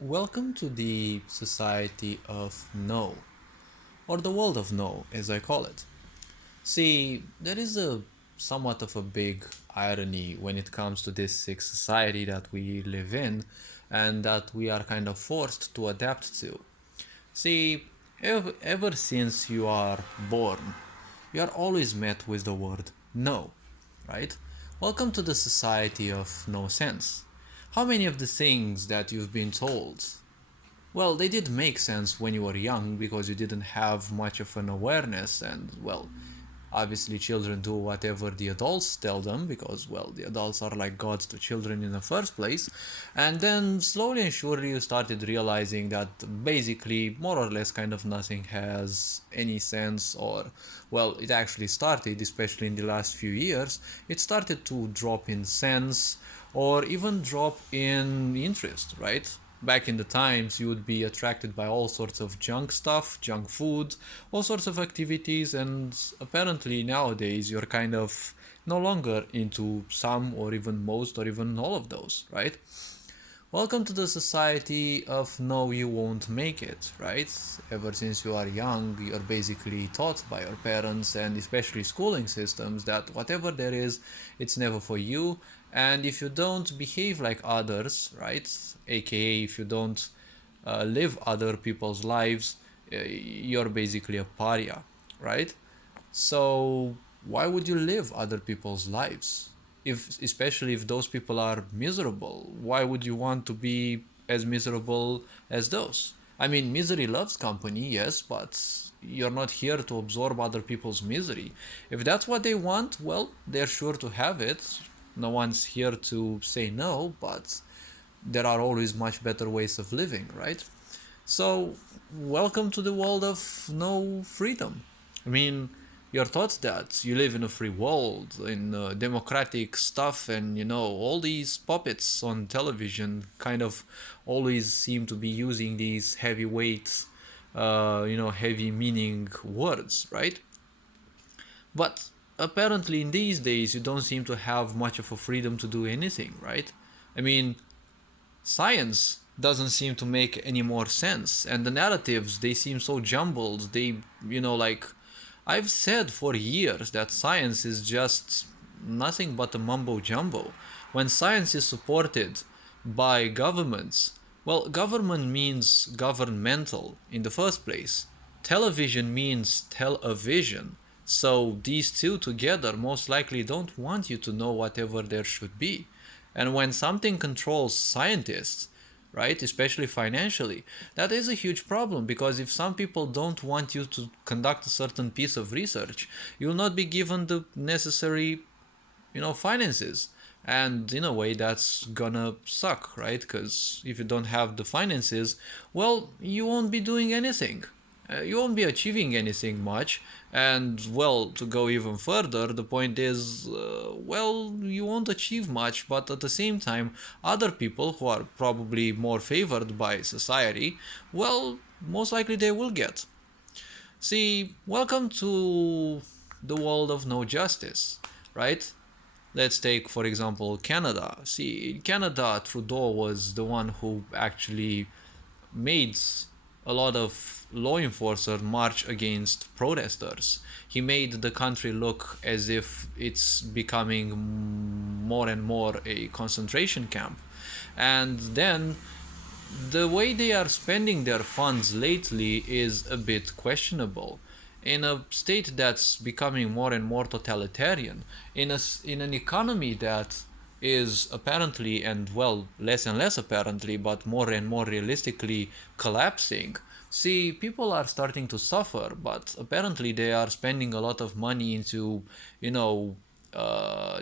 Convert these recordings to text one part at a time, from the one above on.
Welcome to the society of no, or the world of no, as I call it. See, there is a somewhat of a big irony when it comes to this sick society that we live in and that we are kind of forced to adapt to. See, ever since you are born, you are always met with the word no, right? Welcome to the society of no sense. How many of the things that you've been told, well, they did make sense when you were young because you didn't have much of an awareness, and, well, obviously, children do whatever the adults tell them because, well, the adults are like gods to children in the first place. And then, slowly and surely, you started realizing that basically, more or less, kind of nothing has any sense, or, well, it actually started, especially in the last few years, it started to drop in sense or even drop in interest, right? Back in the times, you would be attracted by all sorts of junk stuff, junk food, all sorts of activities, and apparently nowadays you're kind of no longer into some or even most or even all of those, right? Welcome to the society of no, you won't make it, right? Ever since you are young, you're basically taught by your parents and especially schooling systems that whatever there is, it's never for you. And if you don't behave like others, right? AKA, if you don't live other people's lives, you're basically a pariah, right? So why would you live other people's lives? If especially if those people are miserable, why would you want to be as miserable as those? I mean, misery loves company, yes, but you're not here to absorb other people's misery. If that's what they want, well, they're sure to have it. No one's here to say no, but there are always much better ways of living, right? So, welcome to the world of no freedom. I mean, you're taught that you live in a free world, in democratic stuff, and all these puppets on television kind of always seem to be using these heavyweight, heavy meaning words, right? But apparently, in these days, you don't seem to have much of a freedom to do anything, right? I mean, science doesn't seem to make any more sense, and the narratives, they seem so jumbled. They, like, I've said for years that science is just nothing but a mumbo jumbo. When science is supported by governments, well, government means governmental in the first place. Television means television. So these two together most likely don't want you to know whatever there should be. And when something controls scientists, right, especially financially, that is a huge problem because if some people don't want you to conduct a certain piece of research, you'll not be given the necessary, finances. And in a way, that's gonna suck, right? Because if you don't have the finances, well, you won't be doing anything. You won't be achieving anything much. And, well, to go even further, the point is, well, you won't achieve much, but at the same time, other people who are probably more favored by society, well, most likely they will get. See, welcome to the world of no justice, right? Let's take, for example, Canada. See, in Canada, Trudeau was the one who actually made a lot of law enforcers march against protesters. He made the country look as if it's becoming more and more a concentration camp. And then the way they are spending their funds lately is a bit questionable. In a state that's becoming more and more totalitarian, in an economy that is apparently, and, well, less and less apparently, but more and more realistically collapsing. See, people are starting to suffer, but apparently they are spending a lot of money into,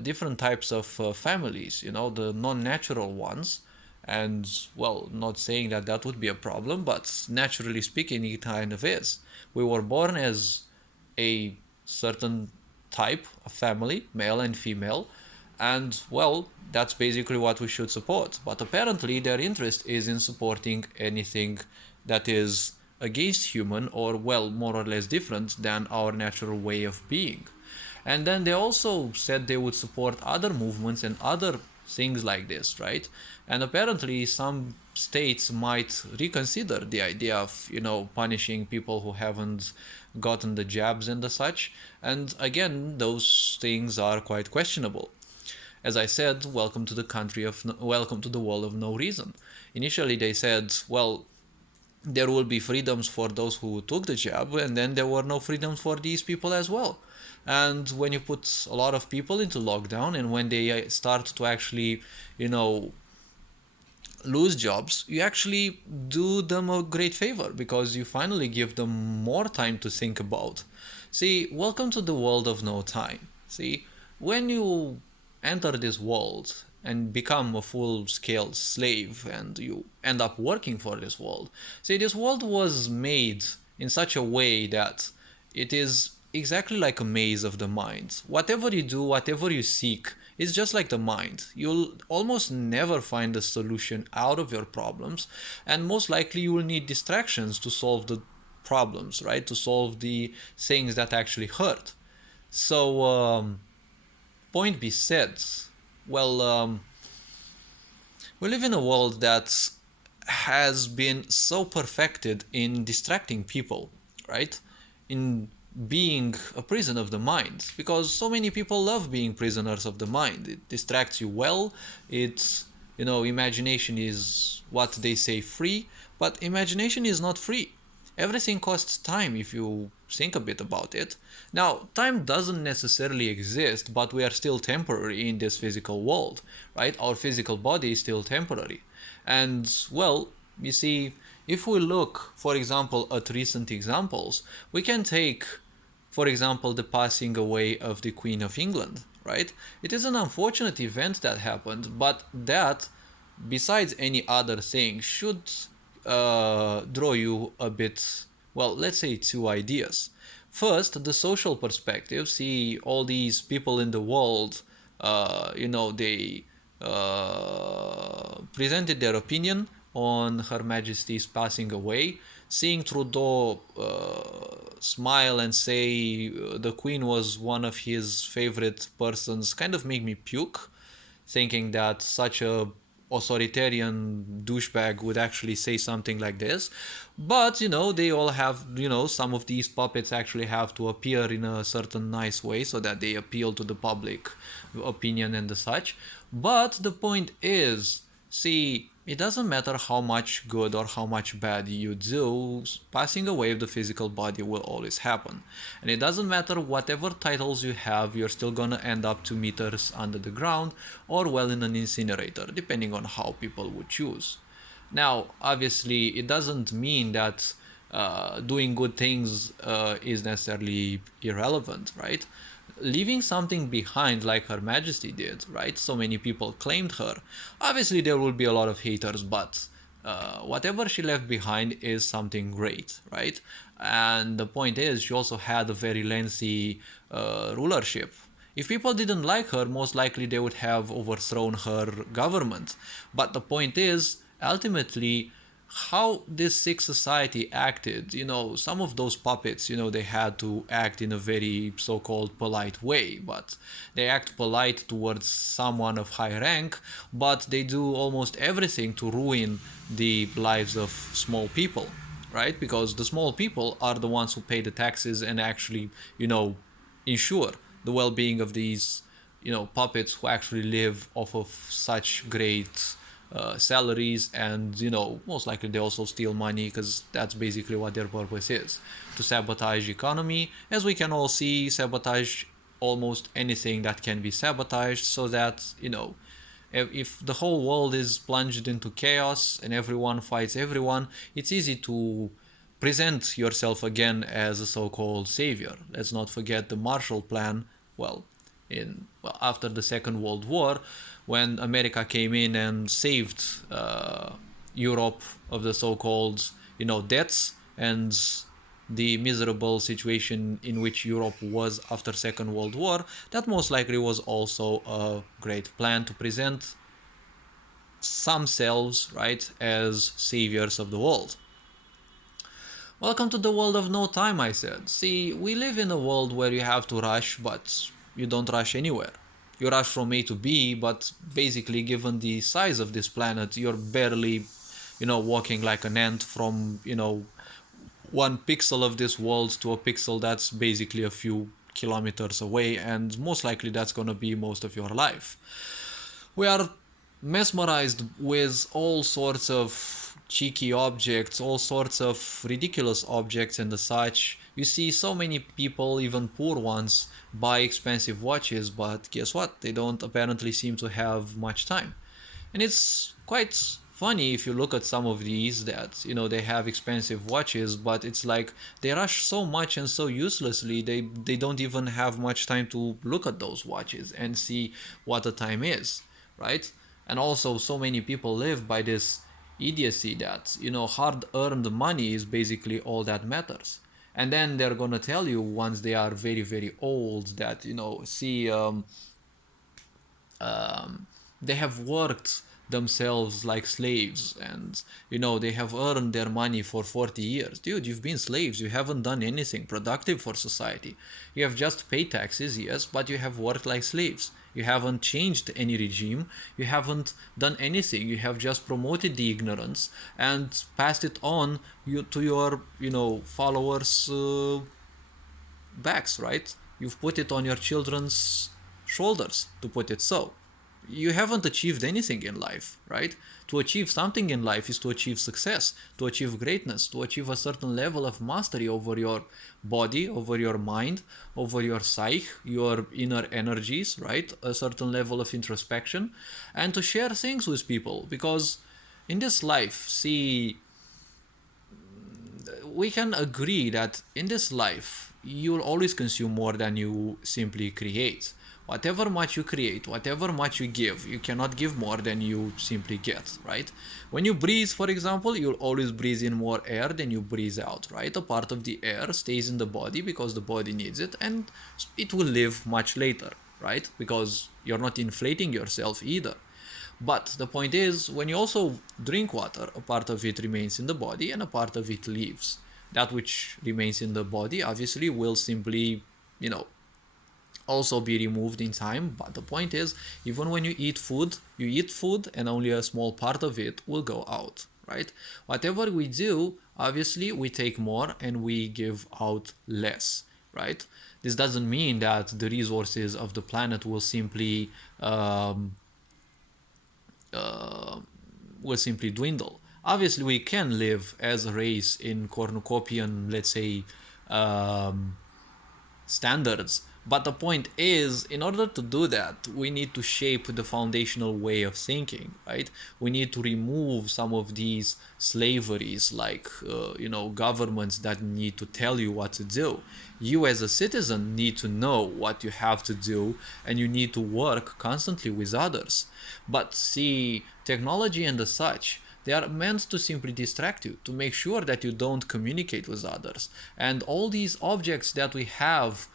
different types of families, the non-natural ones. And, well, not saying that that would be a problem, but naturally speaking, it kind of is. We were born as a certain type of family, male and female, and, well, that's basically what we should support. But apparently, their interest is in supporting anything that is against human or, well, more or less different than our natural way of being. And then they also said they would support other movements and other things like this, right? And apparently some states might reconsider the idea of, punishing people who haven't gotten the jabs and the such. And again, those things are quite questionable. As I said, welcome to the world of no reason. Initially they said, well, there will be freedoms for those who took the jab, and then there were no freedoms for these people as well. And when you put a lot of people into lockdown, and when they start to actually, you know, lose jobs, you actually do them a great favor because you finally give them more time to think about. See, welcome to the world of no time. See, when you enter this world and become a full-scale slave and you end up working for this world, see, this world was made in such a way that it is exactly like a maze of the mind. Whatever you do, whatever you seek, is just like the mind. You'll almost never find a solution out of your problems, and most likely you will need distractions to solve the problems, right? To solve the things that actually hurt. So, point be said, well, we live in a world that has been so perfected in distracting people, right? In being a prison of the mind, because so many people love being prisoners of the mind. It distracts you well. It's, imagination is what they say free, but imagination is not free. Everything costs time if you think a bit about it. Now, time doesn't necessarily exist, but we are still temporary in this physical world, right? Our physical body is still temporary. And, well, you see, if we look, for example, at recent examples, we can take, for example, the passing away of the Queen of England, right? It is an unfortunate event that happened, but that, besides any other thing, should draw you a bit, well, let's say two ideas. First, the social perspective. See, all these people in the world, they presented their opinion on Her Majesty's passing away. Seeing Trudeau smile and say the Queen was one of his favorite persons kind of made me puke, thinking that such a authoritarian douchebag would actually say something like this. But, they all have, some of these puppets actually have to appear in a certain nice way so that they appeal to the public opinion and the such. But the point is, see, it doesn't matter how much good or how much bad you do, passing away of the physical body will always happen. And it doesn't matter whatever titles you have, you're still gonna end up 2 meters under the ground or well in an incinerator, depending on how people would choose. Now, obviously, it doesn't mean that doing good things is necessarily irrelevant, right? Leaving something behind like Her Majesty did, right? So many people claimed her. Obviously, there will be a lot of haters, but whatever she left behind is something great, right? And the point is, she also had a very lengthy rulership. If people didn't like her, most likely they would have overthrown her government. But the point is, ultimately, how this sick society acted, some of those puppets, they had to act in a very so-called polite way, but they act polite towards someone of high rank, but they do almost everything to ruin the lives of small people, right? Because the small people are the ones who pay the taxes and actually, ensure the well-being of these, puppets who actually live off of such great salaries, and most likely they also steal money because that's basically what their purpose is, to sabotage economy. As we can all see, sabotage almost anything that can be sabotaged, so that if the whole world is plunged into chaos and everyone fights everyone, it's easy to present yourself again as a so-called savior. Let's not forget the Marshall Plan. After the Second World War, when America came in and saved Europe of the so-called, debts and the miserable situation in which Europe was after Second World War, that most likely was also a great plan to present some selves, right, as saviors of the world. Welcome to the world of no time, I said. See, we live in a world where you have to rush, but you don't rush anywhere. you rush from A to B, but basically, given the size of this planet, you're barely, walking like an ant from, one pixel of this world to a pixel that's basically a few kilometers away, and most likely that's going to be most of your life. We are mesmerized with all sorts of cheeky objects, all sorts of ridiculous objects and the such. You see so many people, even poor ones, buy expensive watches, but guess what? They don't apparently seem to have much time. And it's quite funny if you look at some of these that, they have expensive watches, but it's like they rush so much and so uselessly, they don't even have much time to look at those watches and see what the time is, right? And also, so many people live by this idiocy that, hard earned money is basically all that matters. And then they're gonna tell you once they are very, very old that, see, they have worked themselves like slaves, and they have earned their money for 40 years. Dude, you've been slaves. You haven't done anything productive for society. You have just paid taxes, yes, but you have worked like slaves. You haven't changed any regime. You haven't done anything. You have just promoted the ignorance and passed it on to your followers backs, right? You've put it on your children's shoulders, to put it so. You haven't achieved anything in life, right? To achieve something in life is to achieve success, to achieve greatness, to achieve a certain level of mastery over your body, over your mind, over your psyche, your inner energies, right? A certain level of introspection, and to share things with people. Because in this life, see, we can agree that in this life, you'll always consume more than you simply create. Whatever much you create, whatever much you give, you cannot give more than you simply get, right? When you breathe, for example, you'll always breathe in more air than you breathe out, right? A part of the air stays in the body because the body needs it, and it will live much later, right? Because you're not inflating yourself either. But the point is, when you also drink water, a part of it remains in the body and a part of it leaves. That which remains in the body obviously will simply, also be removed in time. But the point is, even when you eat food and only a small part of it will go out, right? Whatever we do, obviously we take more and we give out less, right? This doesn't mean that the resources of the planet will simply dwindle. Obviously, we can live as a race in cornucopian, let's say, standards. But the point is, in order to do that, we need to shape the foundational way of thinking, right? We need to remove some of these slaveries, like, governments that need to tell you what to do. You as a citizen need to know what you have to do, and you need to work constantly with others. But see, technology and the such, they are meant to simply distract you, to make sure that you don't communicate with others. And all these objects that we have,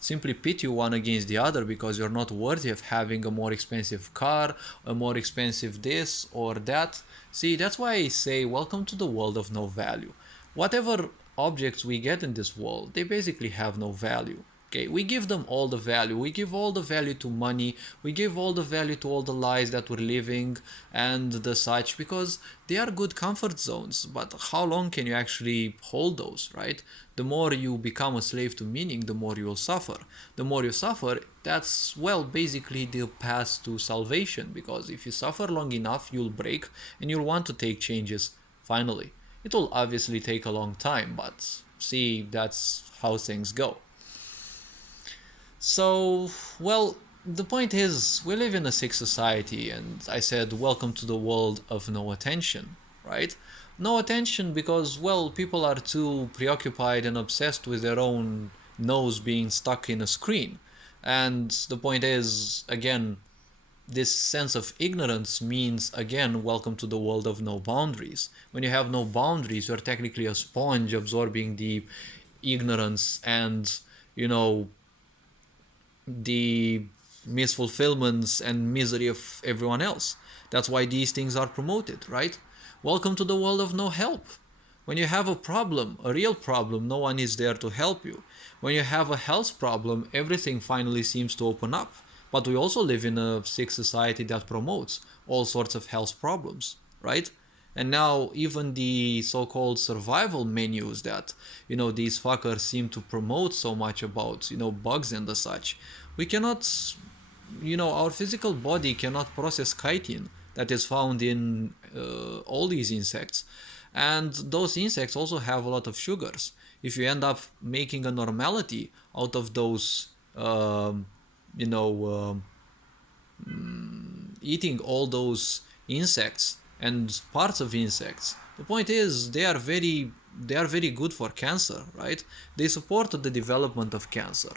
simply pit you one against the other because you're not worthy of having a more expensive car, a more expensive this or that. See, that's why I say welcome to the world of no value. Whatever objects we get in this world, they basically have no value. Okay, we give them all the value. We give all the value to money. We give all the value to all the lies that we're living and the such, because they are good comfort zones. But how long can you actually hold those, right? The more you become a slave to meaning, the more you will suffer. The more you suffer, that's, well, basically the path to salvation. Because if you suffer long enough, you'll break and you'll want to take changes finally. It will obviously take a long time, but see, that's how things go. So, well, the point is, we live in a sick society, and I said, welcome to the world of no attention, right? No attention because, well, people are too preoccupied and obsessed with their own nose being stuck in a screen. And the point is, again, this sense of ignorance means, again, welcome to the world of no boundaries. When you have no boundaries, you're technically a sponge absorbing the ignorance and, the misfulfillments and misery of everyone else. That's why these things are promoted, right? Welcome to the world of no help. When you have a problem, a real problem, no one is there to help you. When you have a health problem, everything finally seems to open up. But we also live in a sick society that promotes all sorts of health problems, right? And now even the so-called survival menus that, these fuckers seem to promote so much about, bugs and the such, we cannot, our physical body cannot process chitin that is found in all these insects. And those insects also have a lot of sugars. If you end up making a normality out of those, you know, eating all those insects and parts of insects, the point is they are very good for cancer, right? They support the development of cancer.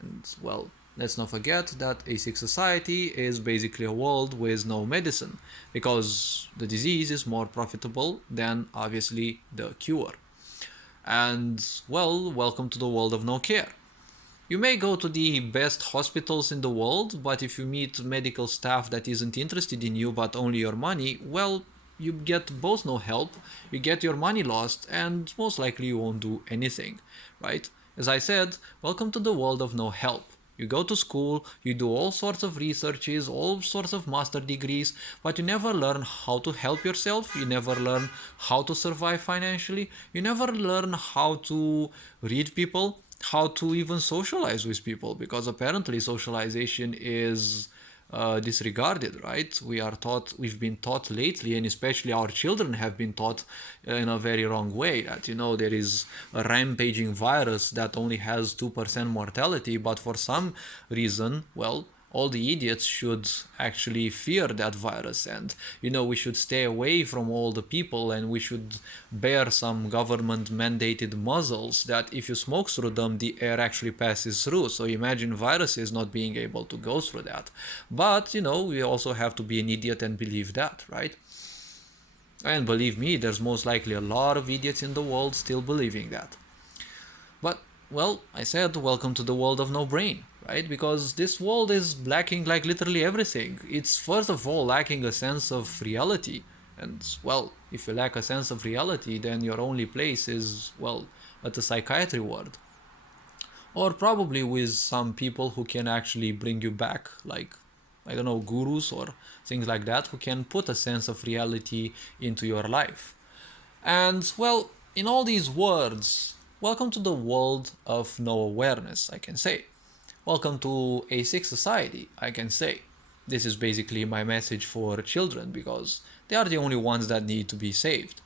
And well, let's not forget that a sick society is basically a world with no medicine, because the disease is more profitable than obviously the cure. And well, welcome to the world of no care. You may go to the best hospitals in the world, but if you meet medical staff that isn't interested in you but only your money, well, you get both no help, you get your money lost, and most likely you won't do anything, right? As I said, welcome to the world of no help. You go to school, you do all sorts of researches, all sorts of master degrees, but you never learn how to help yourself, you never learn how to survive financially, you never learn how to read people, how to even socialize with people, because apparently socialization is disregarded, right? We've been taught lately, and especially our children have been taught in a very wrong way, that there is a rampaging virus that only has 2% mortality, but for some reason, well, all the idiots should actually fear that virus, and we should stay away from all the people, and we should bear some government mandated muzzles that if you smoke through them, the air actually passes through. So imagine viruses not being able to go through that. But we also have to be an idiot and believe that, right? And believe me, there's most likely a lot of idiots in the world still believing that. But well, I said welcome to the world of no brain, right? Because this world is lacking like literally everything. It's first of all lacking a sense of reality. And well, if you lack a sense of reality, then your only place is, well, at the psychiatry ward. Or probably with some people who can actually bring you back, like, I don't know, gurus or things like that, who can put a sense of reality into your life. And well, in all these words, welcome to the world of no awareness, I can say. Welcome to a sick society, I can say. This is basically my message for children, because they are the only ones that need to be saved.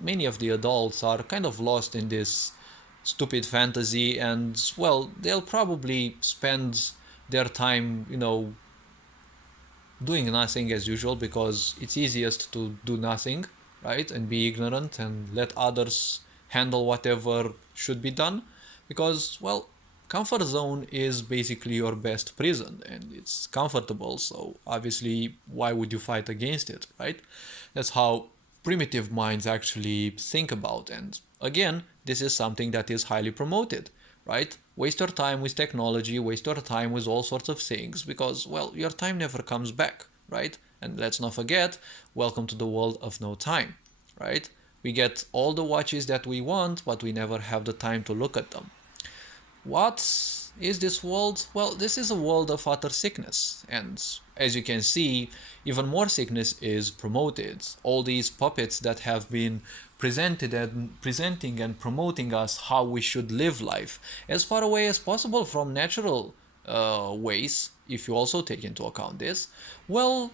Many of the adults are kind of lost in this stupid fantasy, and well, they'll probably spend their time, doing nothing as usual, because it's easiest to do nothing, right? And be ignorant and let others handle whatever should be done, because well, comfort zone is basically your best prison, and it's comfortable, so obviously why would you fight against it, right? That's how primitive minds actually think about. And again, this is something that is highly promoted, right? Waste your time with technology, waste your time with all sorts of things, because well, your time never comes back, right? And let's not forget, welcome to the world of no time, right? We get all the watches that we want, but we never have the time to look at them. What is this world? Well, this is a world of utter sickness, and as you can see, even more sickness is promoted. All these puppets that have been presenting and promoting us how we should live life as far away as possible from natural ways, if you also take into account this, well,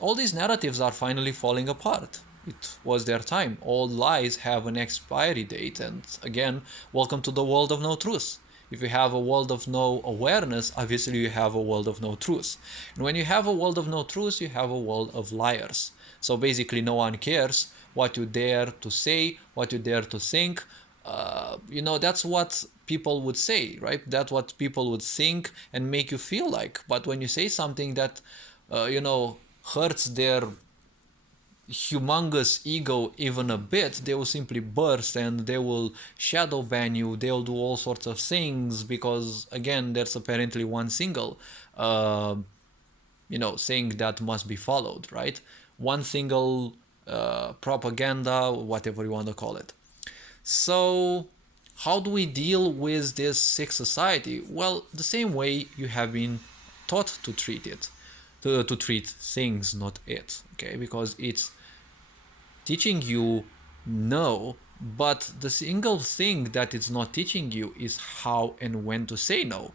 all these narratives are finally falling apart. It was their time. All lies have an expiry date, and again, welcome to the world of no truth. If you have a world of no awareness, obviously you have a world of no truth. And when you have a world of no truth, you have a world of liars. So basically no one cares what you dare to say, what you dare to think. That's what people would say, right? That's what people would think and make you feel like. But when you say something that, hurts their humongous ego even a bit, they will simply burst and they will shadow ban you. They'll do all sorts of things because, again, there's apparently one single, thing that must be followed, right? One single propaganda, whatever you want to call it. So how do we deal with this sick society? Well, the same way you have been taught to treat it, to treat things, not it, okay? Because it's teaching you no, but the single thing that it's not teaching you is how and when to say no.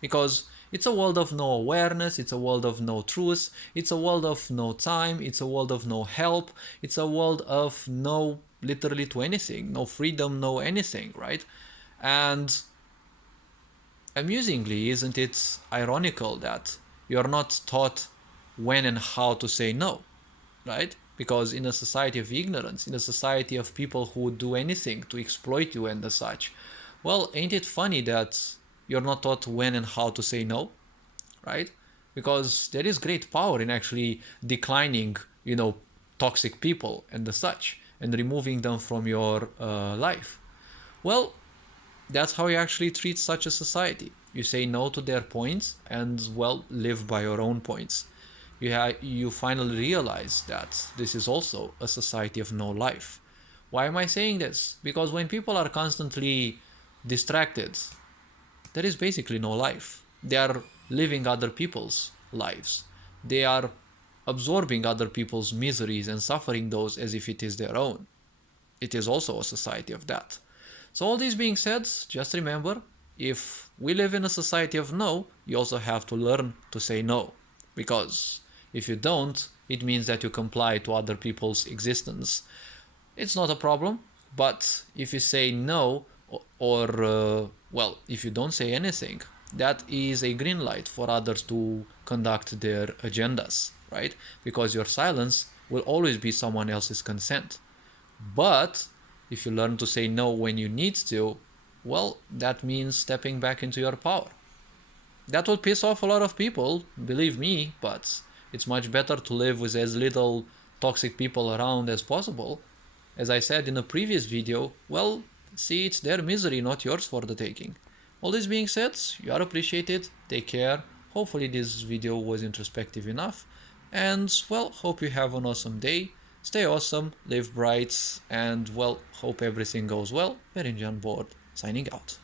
Because it's a world of no awareness, it's a world of no truth, it's a world of no time, it's a world of no help, it's a world of no literally to anything, no freedom, no anything, right? And amusingly, isn't it ironical that you're not taught when and how to say no, right? Because in a society of ignorance, in a society of people who would do anything to exploit you and the such, well, ain't it funny that you're not taught when and how to say no, right? Because there is great power in actually declining, toxic people and the such, and removing them from your life. Well, that's how you actually treat such a society. You say no to their points and, well, live by your own points. You finally realize that this is also a society of no life. Why am I saying this? Because when people are constantly distracted, there is basically no life. They are living other people's lives. They are absorbing other people's miseries and suffering those as if it is their own. It is also a society of that. So all this being said, just remember, if we live in a society of no, you also have to learn to say no. Because if you don't, it means that you comply to other people's existence. It's not a problem, but if you say no, or well, if you don't say anything, that is a green light for others to conduct their agendas, right? Because your silence will always be someone else's consent. But if you learn to say no when you need to, well, that means stepping back into your power. That will piss off a lot of people, believe me, but it's much better to live with as little toxic people around as possible. As I said in a previous video, well, see, it's their misery, not yours for the taking. All this being said, you are appreciated, take care. Hopefully this video was introspective enough. And, well, hope you have an awesome day. Stay awesome, live bright, and, well, hope everything goes well. Berinjan Board, signing out.